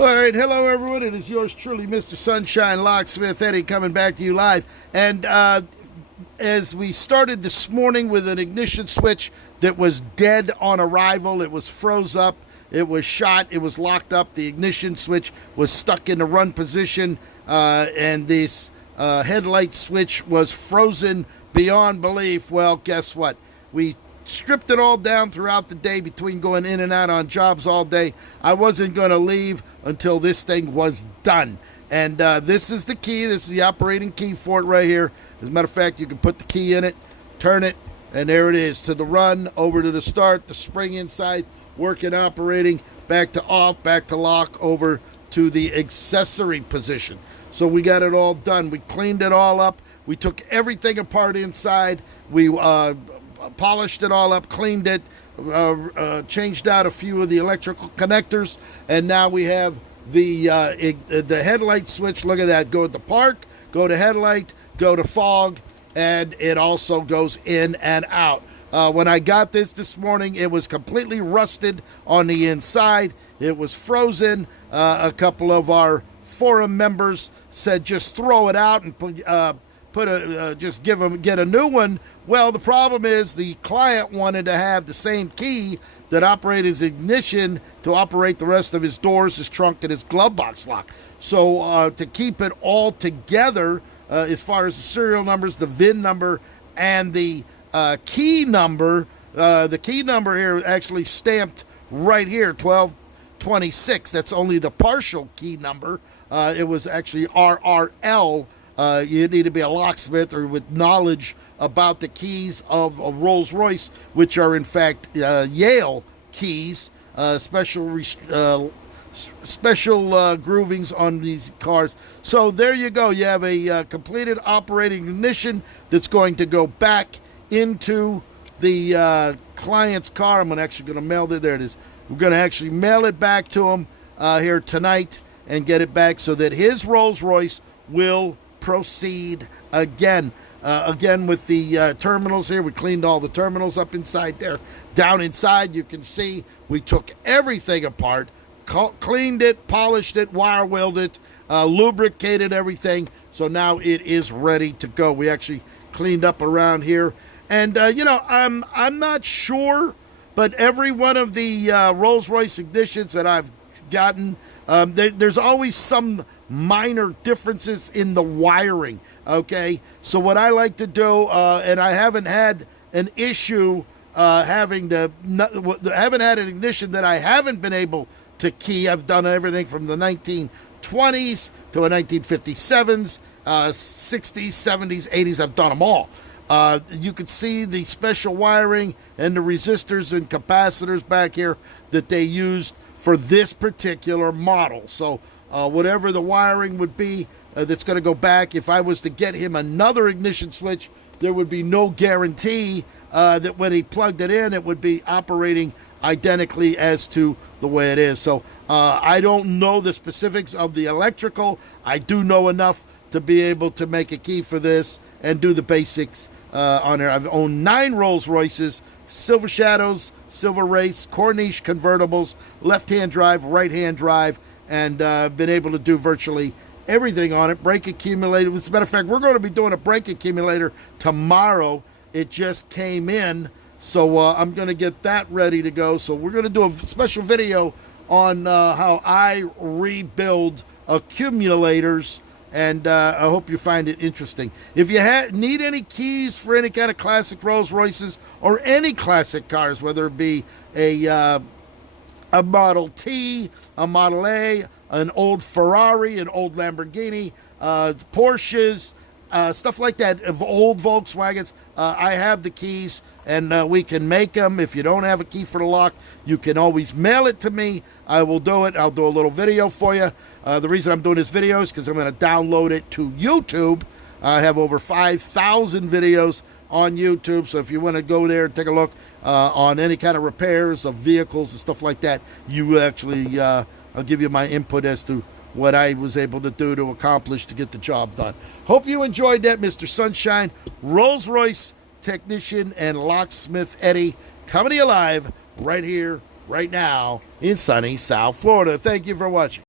All right, hello everyone. It is yours truly, Mr. Sunshine Locksmith Eddy, coming back to you live. And as we started this morning with an ignition switch that was dead on arrival, it was froze up, it was shot, it was locked up. The ignition switch was stuck in the run position, and this headlight switch was frozen beyond belief. Well, guess what? We stripped it all down throughout the day between going in and out on jobs all day. I wasn't going to leave until this thing was done. And this is the key. This is the operating key for it right here. As a matter of fact, you can put the key in it, turn it, and there it is. To the run, over to the start, the spring inside, working, operating, back to off, back to lock, over to the accessory position. So we got it all done. We cleaned it all up. We took everything apart inside. We polished it all up, cleaned it, changed out a few of the electrical connectors, and now we have the headlight switch. Look at that. Go to park, go to headlight, go to fog, and it also goes in and out. When I got this morning, it was completely rusted on the inside. It was frozen. A couple of our forum members said just throw it out and get a new one. Well, the problem is the client wanted to have the same key that operated his ignition to operate the rest of his doors, his trunk, and his glove box lock. So to keep it all together, as far as the serial numbers, the VIN number, and the key number here actually stamped right here, 1226. That's only the partial key number. It was actually RRL. You need to be a locksmith or with knowledge about the keys of a Rolls-Royce, which are in fact Yale keys, special groovings on these cars. So there you go. You have a completed operating ignition that's going to go back into the client's car. I'm actually going to mail it. There it is. We're going to actually mail it back to him here tonight and get it back so that his Rolls-Royce will proceed again. Again with the terminals here, we cleaned all the terminals up inside there. Down inside, you can see we took everything apart, cleaned it, polished it, wire welded it, lubricated everything. So now it is ready to go. We actually cleaned up around here, and I'm not sure, but every one of the Rolls-Royce ignitions that I've gotten, there's always some minor differences in the wiring. Okay, so what I like to do, and I haven't had an issue haven't had an ignition that I haven't been able to key. I've done everything from the 1920s to a 1957s, 60s, 70s, 80s. I've done them all. You can see the special wiring and the resistors and capacitors back here that they used for this particular model. So whatever the wiring would be, that's going to go back. If I was to get him another ignition switch, there would be no guarantee that when he plugged it in, it would be operating identically as to the way it is. So I don't know the specifics of the electrical. I do know enough to be able to make a key for this and do the basics on there. I've owned 9 Rolls Royces, Silver Shadows, Silver Race, Corniche convertibles, left-hand drive, right-hand drive, and been able to do virtually everything on it. Brake accumulator. As a matter of fact, we're going to be doing a brake accumulator tomorrow. It just came in, so I'm going to get that ready to go. So we're going to do a special video on how I rebuild accumulators, and I hope you find it interesting. If you need any keys for any kind of classic Rolls Royces or any classic cars, whether it be a Model T, a Model A, an old Ferrari, an old Lamborghini, Porsches, stuff like that, of old Volkswagens, I have the keys, and we can make them. If you don't have a key for the lock, you can always mail it to me. I will do it. I'll do a little video for you. The reason I'm doing this video is because I'm going to download it to YouTube. I have over 5,000 videos on YouTube, so if you want to go there and take a look on any kind of repairs of vehicles and stuff like that, you actually, I'll give you my input as to what I was able to do to accomplish to get the job done. Hope you enjoyed that, Mr. Sunshine, Rolls-Royce technician and locksmith Eddy, coming to you live right here, right now in sunny South Florida. Thank you for watching.